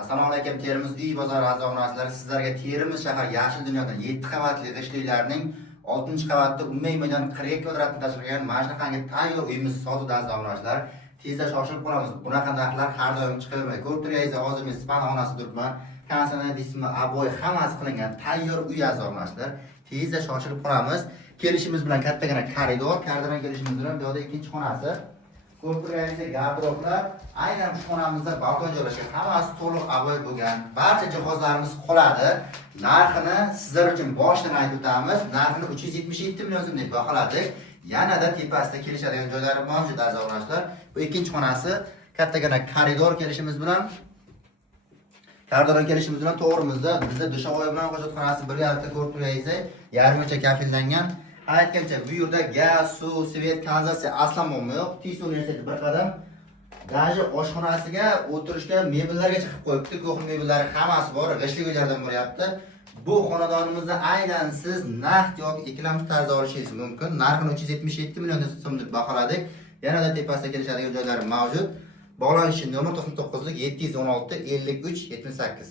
Assalomu alaykum, Termiz uy bozori azonaslari. Sizlarga Termiz shahar Yashil dunyodan 7 qavatli g'ishtli uylarning 6-qavatda 10,40 kvadratni tashkil qilgan mana shunaqangi tayyor uyimiz sotuvda azonaslari. Tezda shoshilib qolamiz. Bunaqa narxlar har doim chiqavermaydi. Ko'rib turganingiz, hozir men span xonasi turibman. Konsanat ismi, aboy hammasi qilingan tayyor uy azonaslari. Tezda shoshilib qolamiz. Kelishimiz bilan kattagina koridor, koridordan kelishimiz bilan bu yerda ikkinchi xonasi. Ko'rib turganingizdek gardroblar, aynan shu xonamizda balkon joylashgan. Hammasi to'liq aboy bo'lgan. Barcha jihozlarimiz qoladi. Narxini sizlar uchun boshdan aytib o'tamiz. Narxini 377 million so'm deb baholadik. Yanada tepasida kelishadigan joylari mavjud azizlar. Bu ikkinchi xonasi, kattagina koridor kelishimiz bilan to'g'rimizda bizda dushovoy bilan hojatxonasi birgalikda ko'rib turganingizdek, yarmicha kafillangan. Aytgancha bu yerda gaz, suv, svet, kanalizatsiya aslan bo'lmaydi. Tish universiteti bir qadam даже oshxonasiga o'tirishga mebellargacha qilib qo'yibdi. Ko'xil mebellari hammasi bor, g'ishtli uylardan bo'lyapti. Bu xonadonimizni aynan siz naqd yoki ikkilamchi tarzda olishingiz mumkin. Narxini 377 million so'm deb baholadik. Yanada tepasida kelishadigan joylari mavjud. Bog'lanish uchun nomer 99 716 53 78.